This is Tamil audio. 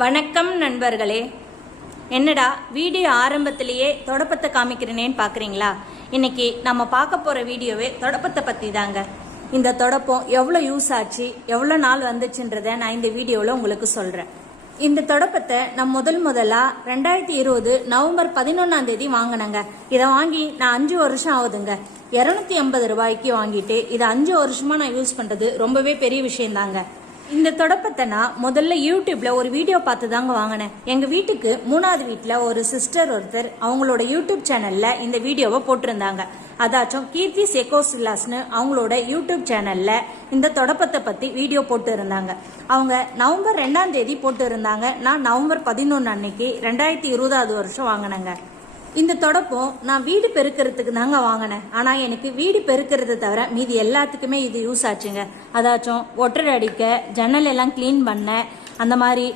வணக்கம் நண்பர்களே. என்னடா வீடியோ ஆரம்பத்திலேயே தொடப்பத்தை காமிக்கிறேனேன்னு பார்க்குறீங்களா இன்னைக்கு நம்ம பார்க்க போகிற வீடியோவே தொடப்பத்தை பற்றி தாங்க இந்த தொடப்பம் எவ்வளோ யூஸ் ஆச்சு எவ்வளோ நாள் வந்துச்சுன்றதை நான் இந்த வீடியோவில் உங்களுக்கு சொல்கிறேன் இந்த தொடப்பத்தை நான் முதல் முதலாக ரெண்டாயிரத்தி இருபது நவம்பர் பதினொன்றாம் தேதி வாங்கினேங்க. இதை வாங்கி நான் அஞ்சு வருஷம் ஆகுதுங்க. இரநூத்தி ஐம்பது ரூபாய்க்கு வாங்கிட்டு இதை அஞ்சு வருஷமாக நான் யூஸ் பண்ணுறது ரொம்பவே பெரிய விஷயந்தாங்க. இந்த தொடப்பத்தை நான் முதல்ல யூடியூப்ல ஒரு வீடியோ பார்த்து தாங்க வாங்கினேன். எங்க வீட்டுக்கு மூணாவது வீட்டில் ஒரு சிஸ்டர் ஒருத்தர் அவங்களோட யூடியூப் சேனல்ல இந்த வீடியோவை போட்டிருந்தாங்க. அதாச்சும் கீர்த்தி செகோசில்லாஸ்னு அவங்களோட யூடியூப் சேனல்ல இந்த தொடப்பத்தை பத்தி வீடியோ போட்டு இருந்தாங்க அவங்க நவம்பர் ரெண்டாம் தேதி போட்டு இருந்தாங்க நான் நவம்பர் பதினொன்று அன்னைக்கு ரெண்டாயிரத்தி இருபதாவது வருஷம் வாங்கினேங்க. இந்த தொடப்பம் நான் வீடு பெருக்கிறதுக்கு தாங்க வாங்கினேன். ஆனால் எனக்கு வீடு பெருக்கிறது தவிர மீதி எல்லாத்துக்குமே இது யூஸ் ஆச்சுங்க. அதாச்சும் ஒட்டடை அடிக்க ஜன்னல் எல்லாம் க்ளீன் பண்ண அந்த மாதிரி